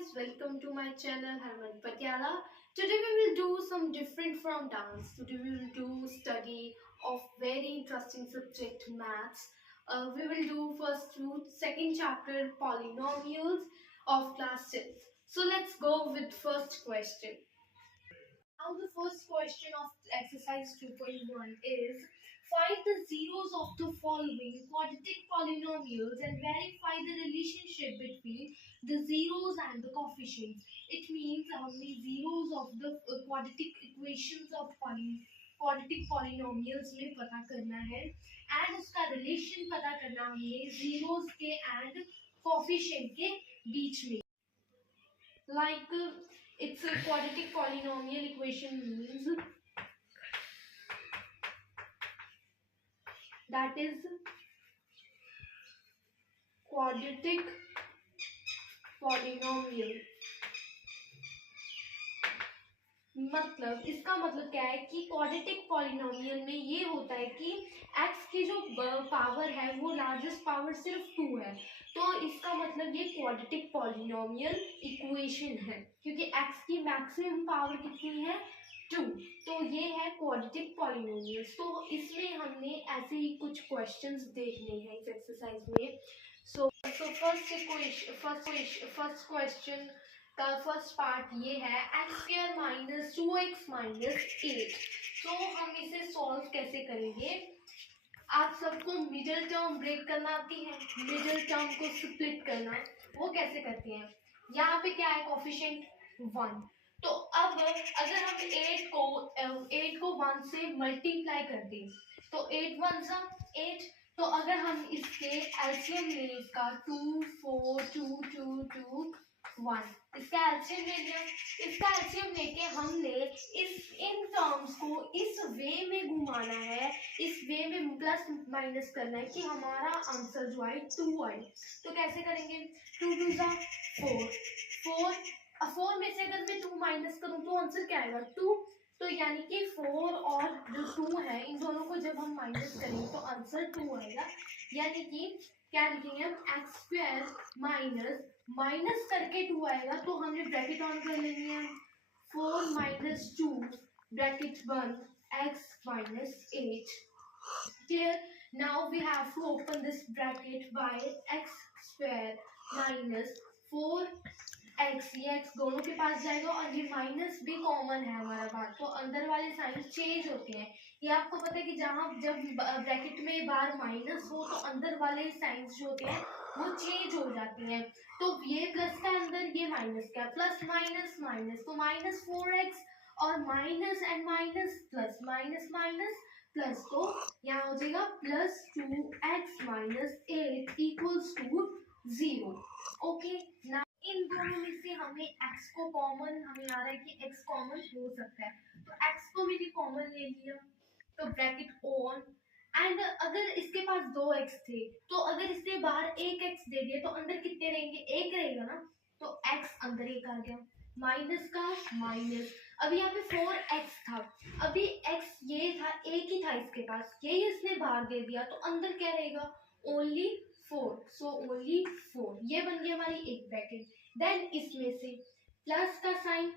welcome to my channel Harman Patiala. Today we will do some different from dance. Today we will do study of very interesting subject maths. We will do first to second chapter polynomials of class 6th. So let's go with first question. Now the first question of exercise 2.1 is find the zeros of the following quadratic polynomials and verify the relationship between the zeros and the coefficients. It means हमने zeros of the quadratic equations of quadratic polynomials में पता करना है and उसका relation पता करना हमने zeros के and coefficient के बीच में. Like it's a quadratic polynomial equation means that is quadratic polynomial. मतलब इसका मतलब क्या है कि क्वाड्रेटिक पॉलिनोमियल में ये होता है कि x की जो पावर है वो लार्जेस्ट पावर सिर्फ 2 है, तो इसका मतलब ये क्वाड्रेटिक पॉलिनोमियल इक्वेशन है क्योंकि x की मैक्सिमम पावर कितनी है 2, तो ये है क्वाड्रेटिक पॉलिनोमियल. तो इसमें हमने ऐसे ही कुछ क्वेश्चंस देखने हैं इस एक्सरसाइज में. सो फर्स्ट क्वेश्चन का फर्स्ट पार्ट ये है x² माइनस 2x माइनस 8. तो हम इसे सॉल्व कैसे करेंगे. आप सबको मिडिल टर्म ब्रेक करना आती है, मिडिल टर्म को स्प्लिट करना, वो कैसे करते हैं. यहाँ पे क्या है कोफिशिएंट 1, तो अब अगर हम 8 को 1 से मल्टीप्लाई कर दें तो 8 1 सा 8. तो अगर हम इसके एलसीएम लें इसका 2 4 2 2 2 1, इसका एलसीएम ले लिया. इसका एलसीएम लेके हमने इन टर्म्स को इस वे में घुमाना है, इस वे में प्लस माइनस करना है कि हमारा आंसर जो है 2 आए. तो कैसे करेंगे. 2 2 सा 4 में से अगर मैं 2 माइनस करूं तो आंसर क्या आएगा 2. तो यानी कि 4 और जो 2 है इन दोनों को जब हम माइनस करेंगे तो आंसर 2 आएगा. यानी कि क्या लिखेंगे हम x² माइनस करके 2 आएगा, तो हमने ब्रैकेट ऑन कर लेनी है. 4 minus 2 bracket 1 x minus 8. Clear? Now we have to open this bracket by x² minus 4x. ये x दोनों के पास जाएगा और ये माइनस भी कॉमन है हमारा पास, तो अंदर वाले साइन चेंज होते हैं. ये आपको पता है कि जहाँ जब ब्रैकेट में बार माइनस हो तो अंदर वाले साइंस जो होते हैं वो चेंज हो जाती हैं. तो ये प्लस का अंदर ये माइनस का, प्लस माइनस माइनस, तो माइनस 4x और minus and minus plus minus minus plus, तो यहाँ हो जाएगा plus 2x minus 8 equals to 0. Okay, ना इन दोनों में से हमें x को कॉमन, हमें आ रहा है कि x कॉमन हो सकता है, तो x को मैंने कॉमन ले लिया तो ब्रैकेट ओन. एंड अगर इसके पास 2x थे तो अगर इसने बाहर 1x दे दिया तो अंदर कितने रहेंगे 1 रहेगा ना, तो x अंदर 1 आ गया, माइनस का माइनस. अभी यहाँ पे 4x था, अभी x ये था 1 ही था इसके पास, ये इसने बाहर दे दिया तो अंदर क्या रहेगा ओनली 4, सो ओनली 4. ये बन गई हमारी एक ब्रैकेट. देन इसमें से प्लस का साइन,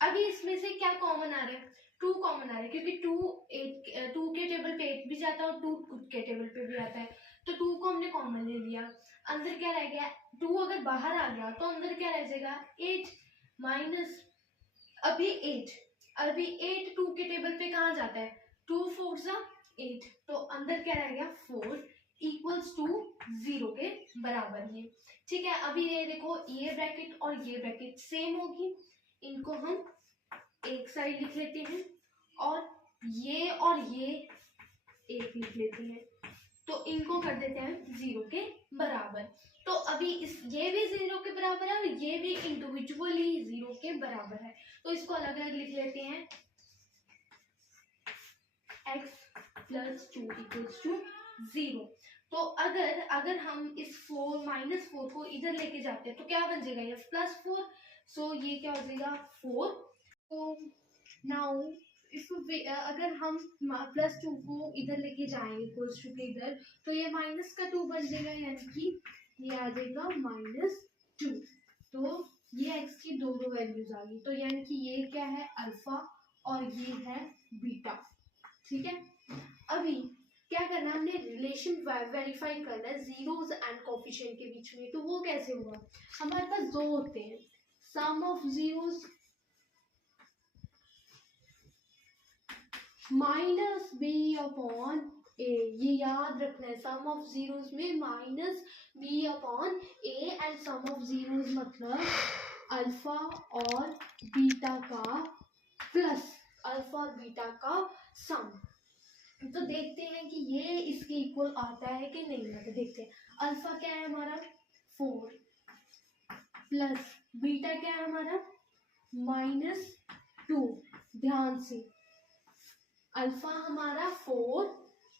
अभी इसमें से क्या कॉमन आ रहा है 2 कॉमन आ रहा है क्योंकि 2 के टेबल पे 8 भी जाता है और 2 के टेबल पे भी आता है, तो 2 को हमने कॉमन ले लिया. अंदर क्या रह गया 2, अगर बाहर आ गया तो अंदर क्या रह जाएगा 8 माइनस अभी 8 2 के टेबल पे कहाँ जाता है 2 4 सा 8, तो अंदर क्या रह गया 4 इक्वल्स टू 0 के बराबर. ये ठीक है. अभी ये देखो ये ब्रैकेट और ये ब्रैकेट सेम होगी, इनको हम एक साइड लिख लेते हैं और ये एक लिख लेते हैं, तो इनको कर देते हैं 0 के बराबर. तो अभी ये भी 0 के बराबर है और ये भी इंडिविजुअली 0 के बराबर है, तो इसको अलग अलग लिख लेते हैं. x plus 2 equals to 0. तो अगर हम इस 4 को इधर लेके जाते हैं तो क्या बन जाएगा ये प्लस 4, सो ये क्या हो जाएगा 4. तो नाउ इफ अगर हम प्लस 2 को इधर लेके जाएंगे इक्वल्स टू के इधर, तो ये माइनस का 2 बन जाएगा, यानी कि ये आ जाएगा -2. तो ये x की दो वैल्यूज आ गई, तो यानी कि ये क्या है अल्फा और ये है बीटा। ठीक है, अभी क्या करना है, हमने रिलेशन वेरीफाई करना है जीरोस एंड कोफिशिएंट के बीच में। तो वो कैसे होगा, हमारे पास दो होते हैं, sum of zeros minus B upon A, ये याद रखना है, सम ऑफ जीरोस में minus B upon A and sum of zeros मतलब अल्फा और बीटा का प्लस अल्फा और बीटा का सम। तो देखते हैं कि ये इसके इक्वल आता है कि नहीं आता, देखते हैं। अल्फा क्या है हमारा 4 प्लस बीटा क्या है हमारा -2। ध्यान से अल्फा हमारा 4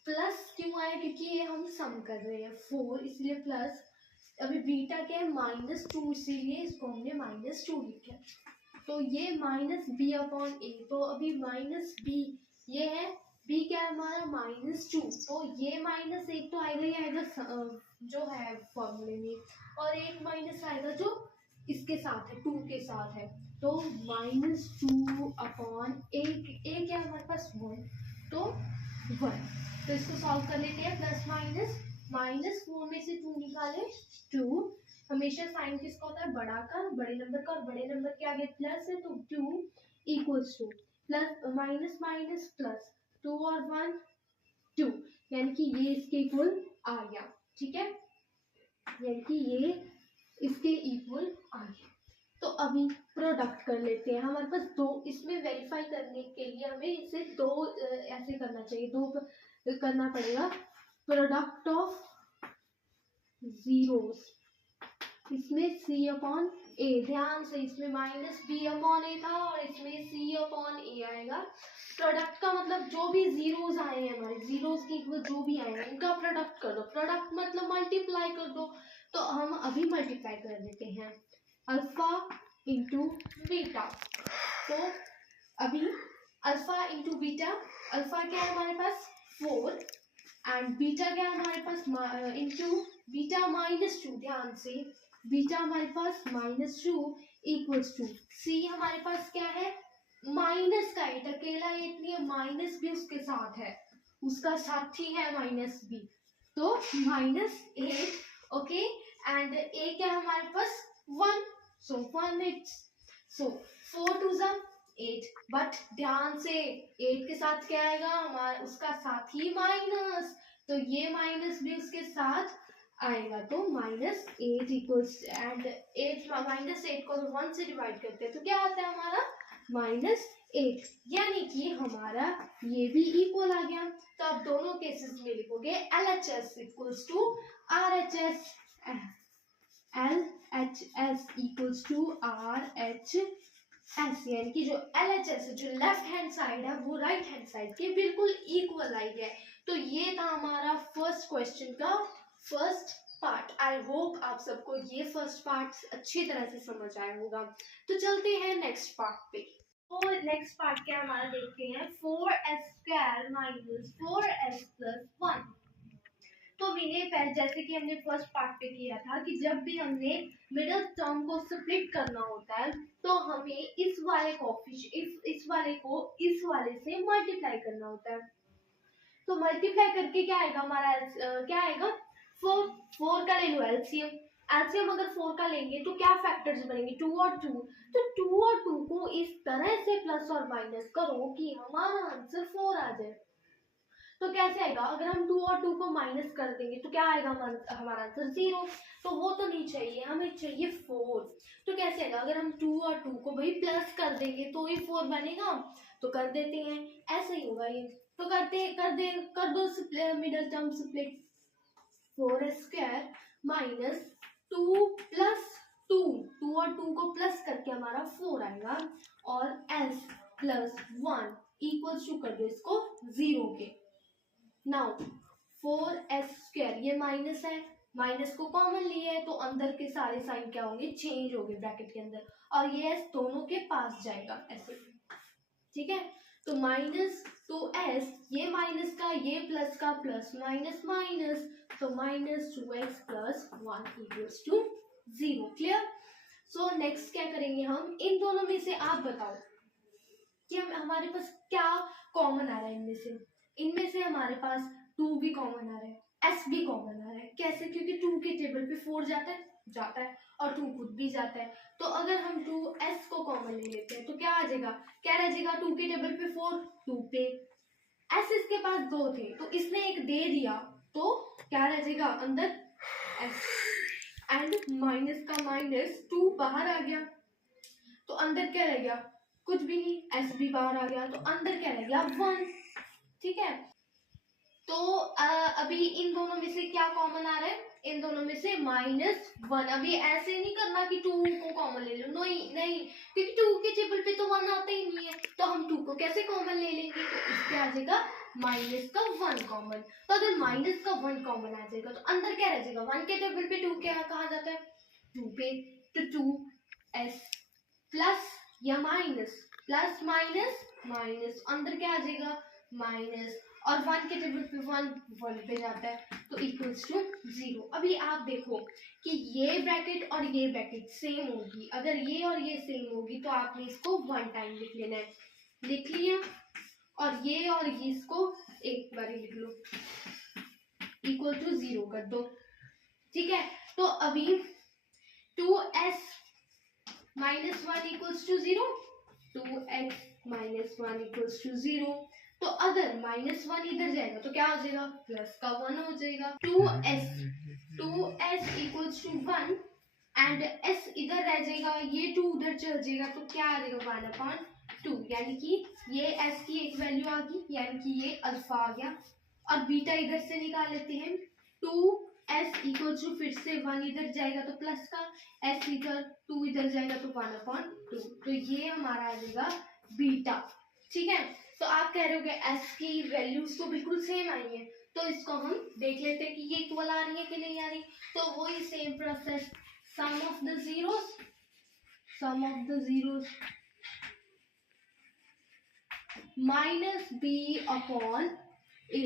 प्लस क्यों आया, क्योंकि ये हम सम कर रहे हैं 4 इसलिए प्लस। अभी बीटा क्या है -2 इसीलिए इसको हमने -2 लिखा है। तो ये माइनस बी अपॉन ए, तो अभी माइनस बी ये है, बी क्या है हमारा -2, तो ये माइनस एक तो आएगा ही आएगा जो है फॉर्मूले में, और एक माइनस आएगा जो इसके साथ है 2 के साथ है, तो -2 अपॉन ए क्या है हमारे पास 1, तो 1। तो इसको सॉल्व कर लेते हैं, प्लस माइनस -4 में से 2 निकाले 2। हमेशा साइन किसका होता है बड़ा का, बड़े नंबर का, और बड़े नंबर के आगे प्लस है तो 2 equals two plus minus minus plus 2 और 1 2, यानी कि ये इसके इक्वल आ गया। ठीक है, यानी कि ये इसके इक्वल आ गया। तो अभी प्रोडक्ट कर लेते हैं, हमारे पास दो, इसमें वेरीफाई करने के लिए हमें इसे दो ऐसे करना चाहिए, दो करना पड़ेगा। प्रोडक्ट ऑफ जीरोस, इसमें सी अपॉन ए, ध्यान से इसमें माइनस बी अपॉन ए था और इसमें सी अपॉन ए आएगा। प्रोडक्ट का मतलब जो भी जीरोस आए हैं हमारे, जीरोस के इक्वल जो भी आए हैं इनका प्रोडक्ट कर दो, प्रोडक्ट मतलब मल्टीप्लाई कर दो। तो हम अभी मल्टीप्लाई कर देते हैं, अल्फा इंटू बीटा। तो अभी अल्फा इंटू बीटा, अल्फा क्या है हमारे पास 4 एंड बीटा क्या है हमारे पास इंटू बीटा -2, ध्यान से बीटा हमारे पास -2 इक्वल्स टू सी हमारे पास क्या है माइनस का 8, अकेला 8 नहीं है, माइनस भी उसके साथ है, उसका साथी है -b, तो -8 ओके। एंड ए क्या है हमारे पास 1, सो 1 इट्स, सो 4 टू 8, बट ध्यान से 8 के साथ क्या आएगा हमारा, उसका साथी माइनस, तो ये माइनस भी उसके साथ आएगा, तो -8 इक्वल्स एंड 8 -8 को 1 से डिवाइड करते हैं तो क्या आता है हमारा -8, यानी कि हमारा ये भी इक्वल आ गया। तो आप दोनों केसेस में लिखोगे LHS equals to RHS, LHS equals to RHS, यानी कि जो LHS है, जो लेफ्ट हैंड साइड है वो राइट हैंड साइड के बिल्कुल इक्वल आई है। तो ये था हमारा फर्स्ट क्वेश्चन का फर्स्ट पार्ट। आई होप आप सबको ये फर्स्ट पार्ट अच्छी तरह से समझ आया होगा। तो चलते हैं नेक्स्ट पार्ट पे। तो नेक्स्ट पार्ट क्या हमारा देखते हैं, 4s² माइनस 4s प्लस 1। तो मैंने जैसे कि हमने फर्स्ट पार्ट पे किया था कि जब भी हमने मिडिल टर्म को स्प्लिट करना होता है तो हमें इस वाले इस वाले को इस वाले से मल्टीप्लाई करना होता है। तो मल्टीप्लाई करके क्या आएगा हमारा क्या आएगा 4 का ले लो एलसीएम, एलसीएम अगर 4 का लेंगे तो क्या फैक्टर्स बनेंगे 2 और 2, तो 2 और 2 को इस तरह से प्लस और माइनस करो कि हमारा आंसर 4 आ जाए। तो कैसे आएगा, अगर हम 2 और 2 को माइनस कर देंगे तो क्या आएगा हमारा आंसर 0, तो वो तो नहीं चाहिए, हमें चाहिए 4। तो कैसे आएगा, अगर हम 2 और 2 को भाई प्लस कर देंगे तो ही 4 बनेगा, तो कर देते हैं, ऐसे ही होगा ये। तो कर दो middle term split, 4s² minus 2 plus 2 और 2 को प्लस करके हमारा 4 आएगा, और s प्लस 1 इक्वल्स टू कर दो इसको 0 के। नाउ 4s² ये माइनस है, माइनस को कॉमन लिया है तो अंदर के सारे साइन क्या होंगे चेंज होंगे ब्रैकेट के अंदर, और ये s दोनों के पास जाएगा ऐसे, ठीक है। तो माइनस तो s ये माइनस का ये प्लस का प्लस माइनस माइनस, तो -2x plus 1 equals to 0, clear. So next क्या करेंगे हम, इन दोनों में से आप बताओ कि हमारे पास क्या कॉमन आ रहा है इनमें से हमारे पास 2 भी कॉमन आ रहा है, s भी कॉमन आ रहा है। कैसे? क्योंकि 2 के टेबल पे 4 जाता है और 2 खुद भी जाता है। तो अगर हम 2s को कॉमन ले लेते हैं तो क्या आ जाएगा, क्या रह जाएगा, 2 के टेबल पे 4, 2 पे s इसके पास 2 थे तो इसने एक दे दिया, तो क्या रह जाएगा अंदर s, एंड माइनस का माइनस 2 बाहर आ गया, तो अंदर क्या रह गया, कुछ भी नहीं, s भी बाहर आ गया, तो अंदर क्या रह गया 1। ठीक है, तो अभी इन दोनों में से क्या कॉमन आ रहा है, इन दोनों में से -1। अभी ऐसे नहीं करना कि 2 को कॉमन ले लो, नहीं, क्योंकि 2 के टेबल पे तो 1 आता ही नहीं है, तो हम 2 को कैसे कॉमन ले लेंगे, तो इसके आ जाएगा -1 कॉमन। तो अगर -1 कॉमन आ जाएगा तो अंदर क्या रह जाएगा, 1 के टेबल पे 2 क्या कहा जाता है, 2 पे, तो 2s प्लस या माइनस, प्लस माइनस माइनस, अंदर क्या आ जाएगा माइनस, और 1 के टेबल पे 1 पे जाता है, तो इक्वल्स टू 0। अभी आप देखो कि ये ब्रैकेट और ये ब्रैकेट सेम होगी, अगर ये और ये सेम होगी तो आपने इसको 1 टाइम लिख लेना है, लिख लिया, और ये इसको एक बार लिख लो, इक्वल टू 0 कर दो। ठीक है, तो अभी 2s -1 equals to 0, 2x -1 equals to 0। तो अगर -1 इधर जाएगा तो क्या हो जाएगा, प्लस का 1 हो जाएगा। 2s equals to 1 and s इधर रह जाएगा, ये 2 उधर चल जाएगा, तो क्या आ जाएगा 1/2, यानी कि ये s की एक वैल्यू आ गई, यानी कि ये अल्फा आ गया, और बीटा इधर से निकाल लेते हैं। 2s इक्वल्स टू, फिर से 1 इधर जाएगा तो प्लस का, s इधर, 2 इधर जाएगा तो 1/2, तो ये हमारा आ जाएगा बीटा। ठीक है, तो आप कह रहे हो कि s की वैल्यूज तो बिल्कुल सेम आई है, तो इसको हम देख लेते हैं कि ये इक्वल आ रही है कि नहीं आ रही। तो वही same process, sum of the zeros minus b upon a,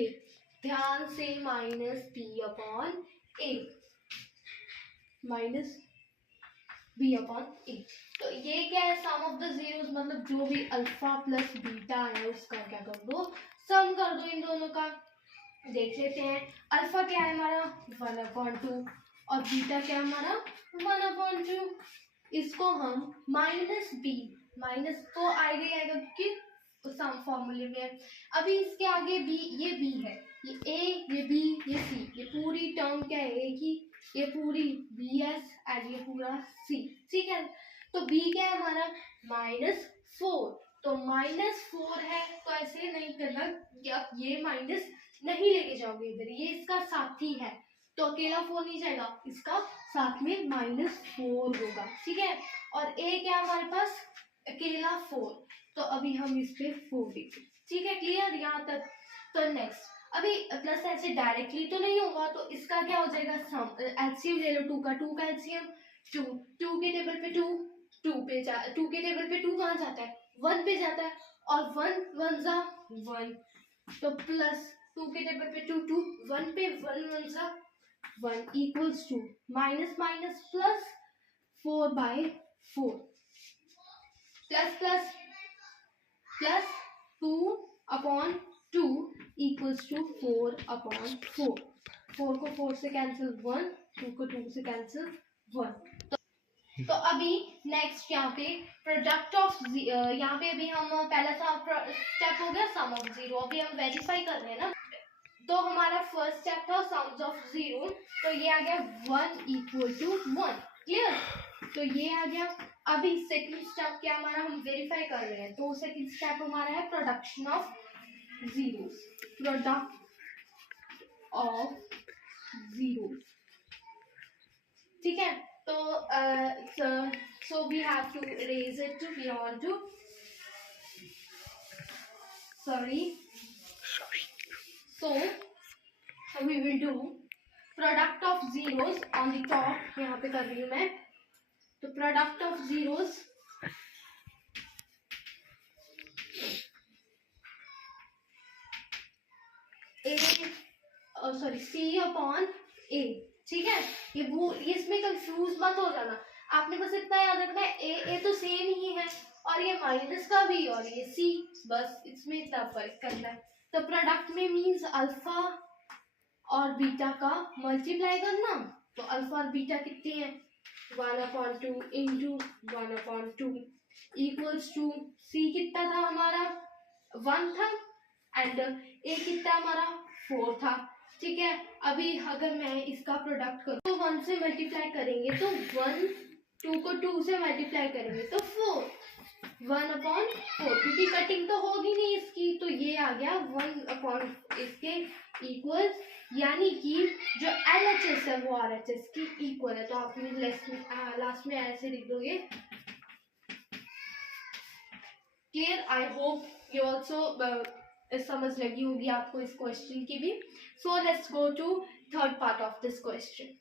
ध्यान से -b upon a, minus b upon a। तो ये क्या है, सम ऑफ द जीरोस, मतलब जो भी अल्फा प्लस बीटा है उसका क्या कर दो, सम कर दो इन दोनों का। देख लेते हैं, अल्फा क्या है हमारा 1/2 और बीटा क्या है हमारा 1/2। इसको हम -b, माइनस तो आएगा क्योंकि सम फॉर्मूले में है। अभी इसके आगे b, ये b है, ये a, ये b, ये c, ये पूरी टर्म क्या है कि ये पूरी bs एंड ये पूरा c। ठीक है, तो b क्या है हमारा -4, तो -4 है, तो ऐसे नहीं करना कि आप ये माइनस नहीं लेके जाओगे इधर, ये इसका साथी है, तो अकेला 4 नहीं जाएगा, इसका साथ में -4 होगा। ठीक है, और a क्या हमारे पास अकेला 4, तो अभी हम इस पे 4 लिखें। ठीक है, क्लियर यहाँ तक। तो नेक्स्ट, अभी प्लस ऐसे डायरेक्टली तो नहीं होगा, तो इसका क्या हो जाएगा, सम एलसीएम ले लो, 2 का एलसीएम 2 के टेबल पे 2 के टेबल पे 2 कहाँ जाता है, 1 पे जाता है, और 1 जा 1, तो प्लस 2 के टेबल पे 2 1 पे 1 जा 1 equals to minus minus plus 4/4 plus 2/2 equals to 4/4। 4 को 4 से कैंसिल 1, 2 को 2 से कैंसिल 1। तो अभी नेक्स्ट यहाँ पे प्रोडक्ट ऑफ, यहाँ पे अभी हम पहला स्टेप हो गया सम ऑफ जीरो, अभी हम वेरीफाई कर रहे हैं ना। तो हमारा फर्स्ट स्टेप था सम्स ऑफ जीरो, तो ये आ गया 1 इक्वल टू 1, क्लियर, तो ये आ गया। अभी सेकंड स्टेप क्या हमारा, हम वेरीफाई कर रहे हैं, तो सेकंड स्टेप हमारा है production of zeros, product of zeros. ठीक है, तो so we have to erase it to, we want to, so we will do product of zeros on the top, यहाँ पे कर रही हूँ मैं, तो product of zeros C upon A। ठीक है, ये इसमें कंफ्यूज मत हो जाना, आपने बस इतना याद रखना है ए तो सेम ही है और ये माइनस का भी और ये सी, बस इसमें इतना फर्क करना है। तो प्रोडक्ट में मीन्स अल्फा और बीटा का मल्टीप्लाई करना। तो अल्फा और बीटा कितने हैं 1/2 इंटू 1/2 इक्वल्स टू सी कितना था हमारा 1 था एंड ए कितना हमारा 4 था। ठीक है, अभी अगर मैं इसका प्रोडक्ट करूँ तो 1 से मल्टीप्लाई करेंगे तो 1, 2 को 2 से मल्टीप्लाई करेंगे तो 4, 1/4 क्योंकि कटिंग तो होगी नहीं इसकी, तो ये आ गया 1 इसके इक्वल, यानी कि जो LHS है वो RHS की इक्वल है। तो आप लास्ट में ऐसे लिख दोगे। Clear, I hope you also समझ लगी होगी आपको इस क्वेश्चन की भी। So let's go to third part of this question.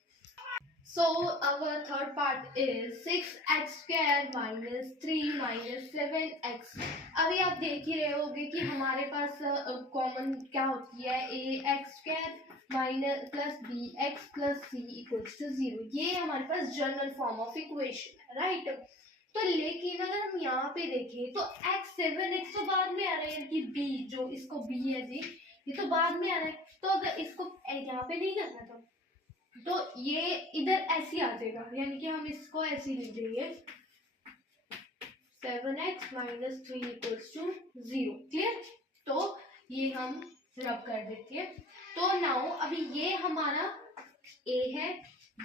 So our third part is 6x square minus 3 minus 7x। अभी आप देख ही रहे होगे कि हमारे पास कॉमन क्या होती है ax square minus plus bx plus c equals to 0। ये हमारे पास जनरल फॉर्म ऑफ इक्वेशन है, राइट। तो लेकिन अगर हम यहाँ पे देखें तो x 7x तो बाद में आ रहा है कि b, जो इसको b है जी, ये तो बाद में आ रहा है। तो अगर इसको यहाँ पे नहीं करना तो ये इधर ऐसे आ जाएगा, यानी कि हम इसको ऐसे लिख देंगे 7x minus 3 equals to 0। Clear, तो ये हम रब कर देते हैं। तो नाउ अभी ये हमारा a है,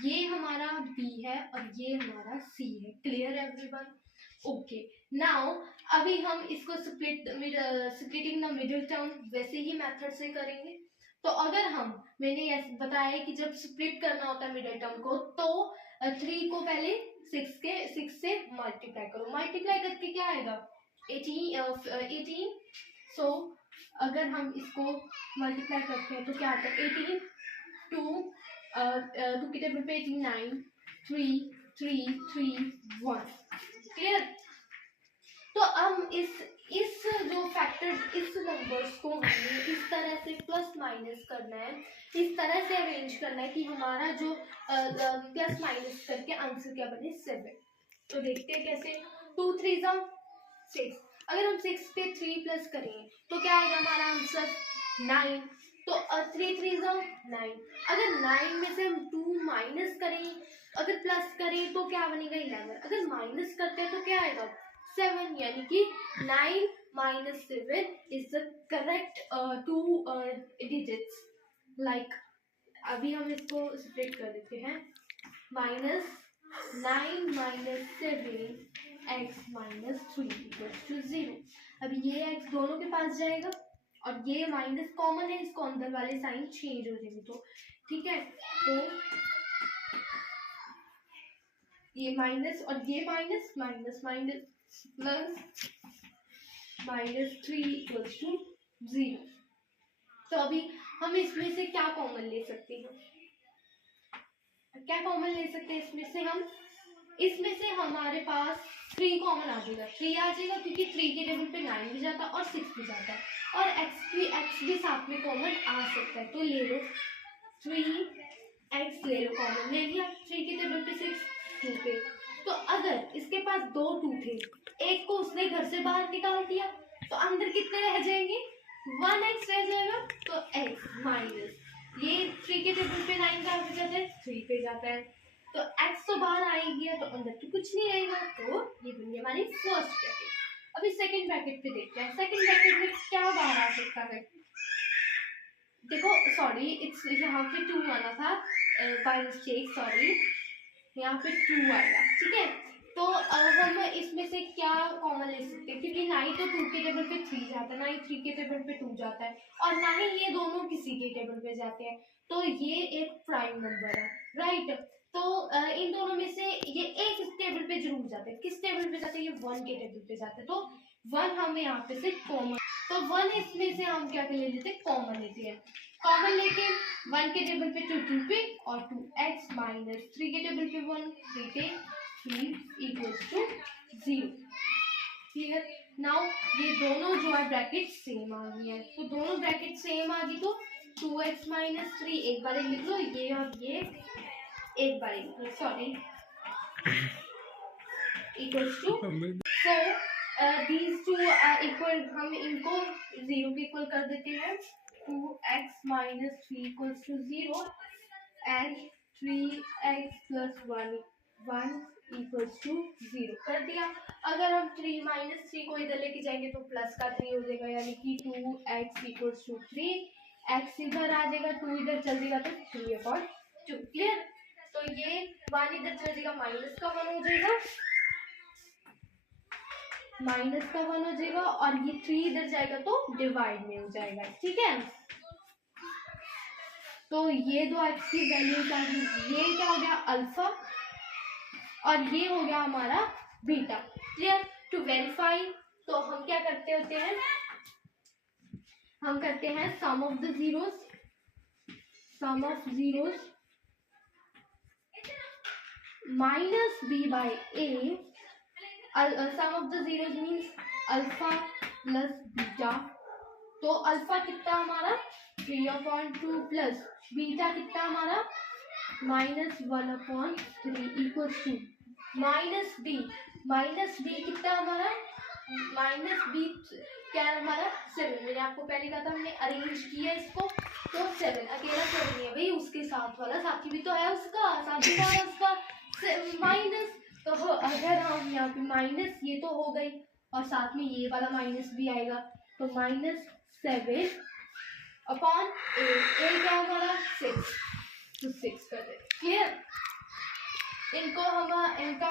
ये हमारा b है और ये हमारा c है। Clear everyone, okay. नाउ अभी हम इसको स्प्लिटिंग द मिडिल टर्म वैसे ही मेथड से करेंगे। तो अगर मैंने ऐसे बताया कि जब स्प्लिट करना होता है मिडिल टर्म को तो 3 को पहले 6 से मल्टीप्लाई करो। मल्टीप्लाई करके क्या आएगा 18। सो अगर हम इसको मल्टीप्लाई करते हैं तो क्या आता है 18, 2 की टेबल पे 89, 3 3 3 1। क्लियर, तो हम इस जो फैक्टर्स, इस नंबर्स को हमें इस तरह से प्लस माइनस करना है, इस तरह से अरेंज करना है कि हमारा जो प्लस माइनस करके आंसर क्या बने 7। तो देखते हैं कैसे। 2 3 6, अगर हम 6 पे 3 प्लस करेंगे तो क्या आएगा हमारा आंसर 9। तो 3 3 9। अगर 9 में से हम 2 माइनस करें, अगर प्लस करें तो क्या बनेगा 11। अगर माइनस करते हैं तो क्या आएगा 7, यानी कि 9 minus 7 is the correct 2 digits। like अभी हम इसको स्प्लिट कर देते हैं -9 minus 7x minus 3 equals to 0। अब ये x दोनों के पास जाएगा और ये माइनस कॉमन है, इसको अंदर वाले साइन चेंज हो जाएंगे। तो ठीक है, तो ये माइनस और ये minus minus minus plus -3 equals to 0। तो अभी हम इसमें से क्या कॉमन ले सकते हैं, क्या कॉमन ले सकते हैं इसमें से हमारे पास 3 कॉमन आ जाएगा। 3 आ जाएगा क्योंकि 3 के टेबल पे 9 भी जाता है और 6 भी जाता है और x भी साथ में कॉमन आ सकता है। तो ले लो 3x ले लो, कॉमन ले लिया। 3 के टेबल पे 6, 2 पे। तो अगर इसके पास 2 2 थे, एक को उसने घर से बाहर निकाल दिया तो अंदर कितने रह जाएंगे 1x रह जाएगा। तो x माइनस ये 3 के टेबल पे 9 कहाँ पे जाता है 3 पे जाता है, तो x तो बाहर आ ही गया तो अंदर तो कुछ नहीं रहेगा। तो ये बन गई हमारी फर्स्ट ब्रैकेट। अभी सेकंड ब्रैकेट पे देखते हैं सेकंड ब्रैकेट में क्या बाहर आ सकता है। देखो सॉरी, इट्स यहाँ पे 2 आना था बाय मिस्टेक, सॉरी, यहाँ पे 2 आएगा। ठीक है, तो हम इसमें से क्या कॉमन ले सकते हैं, क्योंकि ना ही तो 2 के टेबल पे 3 जाता है, ना ही 3 के टेबल पे 2 जाता है और ना ही ये दोनों किसी के टेबल पे जाते हैं। तो ये एक प्राइम नंबर है, राइट। तो इन दोनों में से ये एक टेबल पे जरूर जाते हैं। किस टेबल पे जाते हैं, ये 1 के टेबल पे जाते हैं। तो 1 हमें यहाँ पे से कॉमन, तो 1 इसमें से हम क्या ले लेते हैं कॉमन लेते हैं। कॉमन लेके 1 के टेबल पे 2 पे और 2x माइनस 3 के टेबल पे 1 3 पे 3 इक्वल्स टू 0। क्लियर, नाउ ये दोनों जो है ब्रैकेट सेम आ गई है। तो दोनों ब्रैकेट सेम आ गई तो 2x माइनस 3 एक बार लिख लो, ये और ये एक बार लिख लो, sorry equals to, so these two equal, हम इनको 0 के इक्वल कर देते हैं। 2x minus 3 equals to 0 and 3x plus 1 equals to 0 कर दिया। अगर हम 3 माइनस 3 को इधर लेके जाएंगे तो प्लस का 3 हो जाएगा, यानी कि 2x इक्वल्स टू 3, x इधर आ जाएगा, 2 इधर चल जाएगा तो 3/2। क्लियर? तो ये 1 इधर चल जाएगा, माइनस का 1 हो जाएगा, माइनस का 1 हो जाएगा, और ये 3 इधर जाएगा तो डिवाइड में हो जाएगा। ठीक है, तो ये दो एक्स की वैल्यूज आ गई। ये क्या हो गया? अल्फा, और ये हो गया हमारा बीटा। क्लियर? टू वेरीफाई तो हम क्या करते होते हैं, हम करते हैं sum of the zeros, sum of zeros minus B by A. Sum of the zeros means alpha plus beta. तो अल्फा कितना हमारा 3/2 प्लस बीटा कितना हमारा -1/3 इक्वल्स टू माइनस बी कितना हमारा, माइनस बी क्या है हमारा 7। मैंने आपको पहले कहा था, हमने अरेंज किया इसको, तो 7 अकेला 7 नहीं है भाई, उसके साथ वाला साथी भी तो है, उसका साथी का उसका माइनस। तो अगर हम यहाँ पे माइनस, ये तो हो गई, और साथ में ये वाला माइनस भी आएगा, तो -7 अपॉन ए क्या हमारा 6, तो 6 कर दे। क्लियर? इनको हम इनका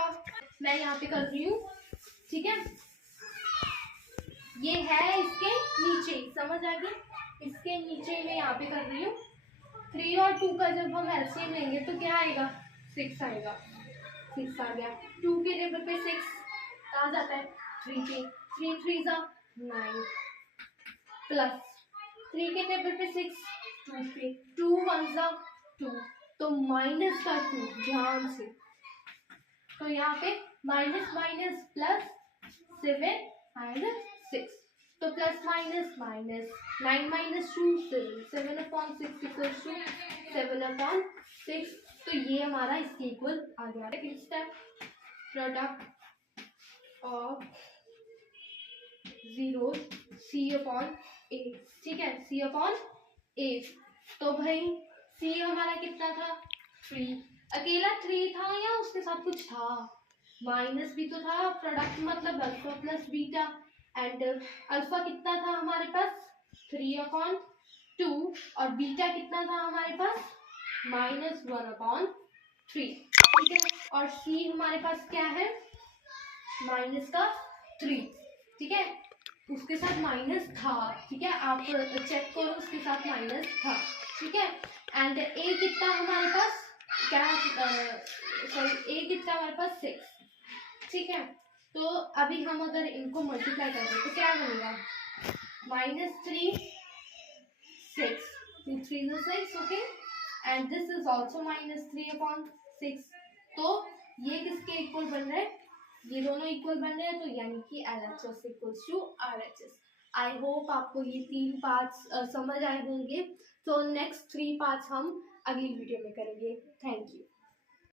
मैं यहाँ पे कर रही हूँ। ठीक है, ये है इसके नीचे, समझ आ गई? इसके नीचे मैं यहाँ पे कर रही हूँ। 3 और 2 का जब हम एलसीएम लेंगे तो क्या आएगा? 6 आएगा। 6 आ गया। 2 के टेबल पे 6 आ जाता है, 3 के 3 3 9 प्लस 3 के टेबल पे 6, 2 पे 2 1 2, तो माइनस का 2, ध्यान से। तो यहाँ पे माइनस माइनस प्लस 7 माइनस 6, तो plus minus minus 9 minus 2 7/6 equals to 7/6। तो ये हमारा इसके इक्वल आ गया। Second step, product of zero C/A। ठीक है, C/A। तो भाई C हमारा कितना था? 3। अकेला 3 था या उसके साथ कुछ था? माइनस भी तो था, प्रोडक्ट मतलब alpha plus beta, and alpha कितना था हमारे पास? 3/2, और बीटा कितना था हमारे पास? -1/3। ठीक है, और C हमारे पास क्या है? माइनस का 3। ठीक है, उसके साथ माइनस था। ठीक है, आप चेक करो, उसके साथ माइनस था। ठीक है, एंड A कितना हमारे पास? क्या सॉरी, A कितना हमारे पास? 6। ठीक है, तो अभी हम अगर इनको मल्टीप्लाई कर दें तो क्या बनेगा? -3 6, 3 6, okay, and this is also -3/6। तो ये किसके इक्वल बन रहा है? ये दोनों इक्वल बन रहे हैं, तो यानी कि LHS equals to RHS। I hope आपको ये 3 पार्ट्स समझ आए होंगे। तो नेक्स्ट 3 पार्ट्स हम अगली वीडियो में करेंगे। Thank you.